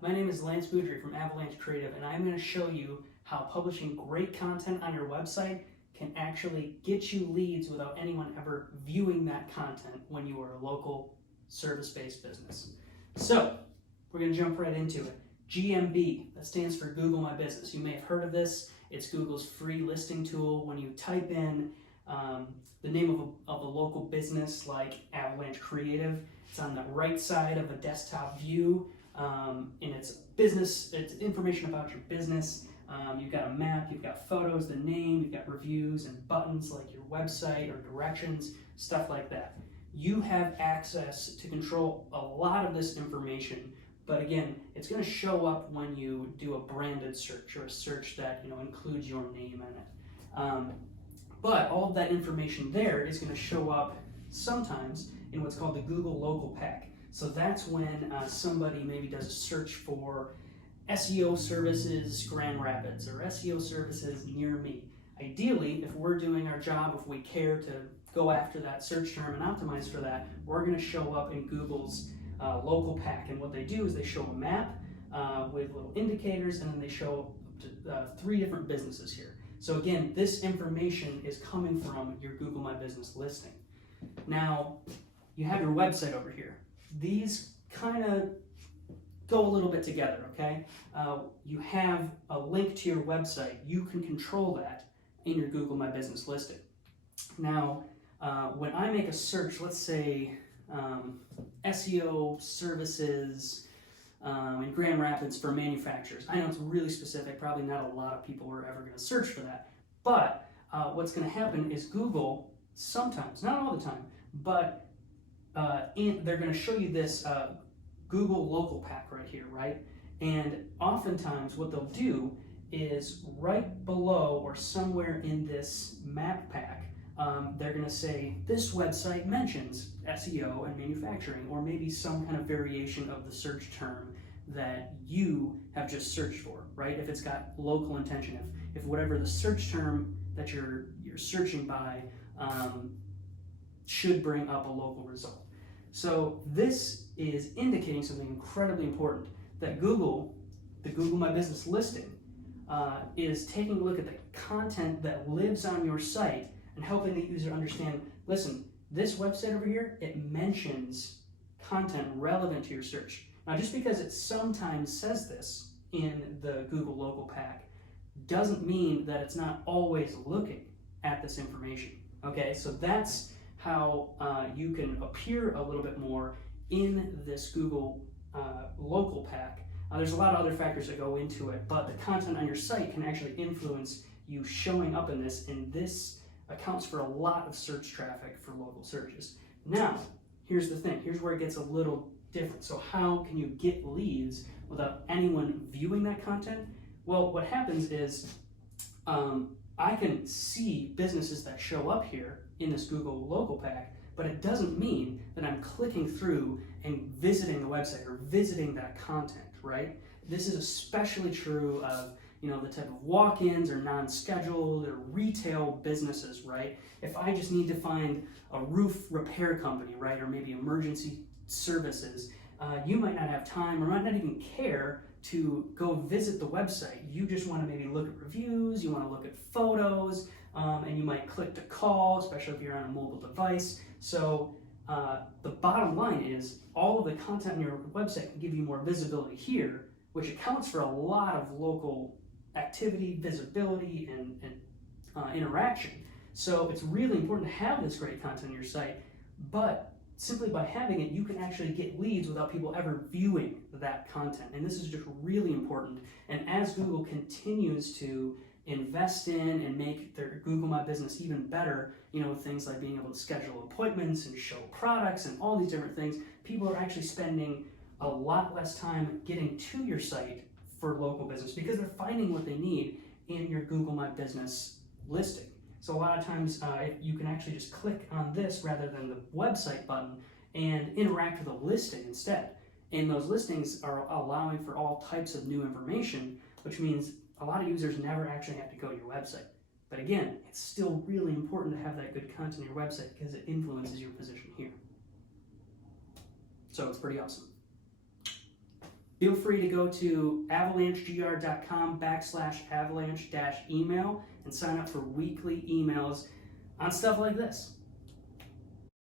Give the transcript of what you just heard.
my name is Lance Boudry from Avalanche Creative, and I'm going to show you how publishing great content on your website can actually get you leads without anyone ever viewing that content when you are a local service-based business. So, we're going to jump right into it. GMB, that stands for Google My Business. You may have heard of this. It's Google's free listing tool. When you type in the name of a local business like Avalanche Creative, it's on the right side of a desktop view, and it's business, it's information about your business. You've got a map, you've got photos, the name, you've got reviews and buttons like your website or directions, stuff like that. You have access to control a lot of this information, but again, it's going to show up when you do a branded search or a search that includes your name in it. But all of that information there is going to show up sometimes in what's called the Google Local Pack. So that's when somebody maybe does a search for SEO services Grand Rapids or SEO services near me. Ideally, if we're doing our job, if we care to go after that search term and optimize for that, we're going to show up in Google's local pack. And what they do is they show a map with little indicators, and then they show up to 3 different businesses here. So again, this information is coming from your Google My Business listing. Now, you have your website over here. These kind of go a little bit together, okay? You have a link to your website. You can control that in your Google My Business listing. Now, when I make a search, let's say SEO services in Grand Rapids for manufacturers. I know it's really specific, probably not a lot of people are ever going to search for that, but what's going to happen is Google sometimes, not all the time, but they're going to show you this Google Local Pack right here, right? And oftentimes what they'll do is right below or somewhere in this map pack, they're going to say, this website mentions SEO and manufacturing, or maybe some kind of variation of the search term that you have just searched for, right? If it's got local intention, if whatever the search term that you're searching by should bring up a local result. So this is indicating something incredibly important, that Google, the Google My Business listing, is taking a look at the content that lives on your site and helping the user understand, listen, this website over here, it mentions content relevant to your search. Now, just because it sometimes says this in the Google Local Pack doesn't mean that it's not always looking at this information, okay? So that's how you can appear a little bit more in this Google Local Pack. There's a lot of other factors that go into it, but the content on your site can actually influence you showing up in this, and this accounts for a lot of search traffic for local searches. Now, here's the thing. Here's where it gets a little different. So how can you get leads without anyone viewing that content? Well, what happens is I can see businesses that show up here in this Google Local Pack, but it doesn't mean that I'm clicking through and visiting the website or visiting that content, right? This is especially true of the type of walk-ins or non-scheduled or retail businesses, right? If I just need to find a roof repair company, right, or maybe emergency services, you might not have time or might not even care to go visit the website. You just want to maybe look at reviews, you want to look at photos, and you might click to call, especially if you're on a mobile device. So the bottom line is all of the content on your website can give you more visibility here, which accounts for a lot of local activity, visibility, and interaction. So it's really important to have this great content on your site, but simply by having it, you can actually get leads without people ever viewing that content. And this is just really important. And as Google continues to invest in and make their Google My Business even better, things like being able to schedule appointments and show products and all these different things, people are actually spending a lot less time getting to your site for local business because they're finding what they need in your Google My Business listing. So a lot of times you can actually just click on this rather than the website button and interact with a listing instead. And those listings are allowing for all types of new information, which means a lot of users never actually have to go to your website. But again, it's still really important to have that good content on your website because it influences your position here. So it's pretty awesome. Feel free to go to avalangegr.com/avalanche-email and sign up for weekly emails on stuff like this.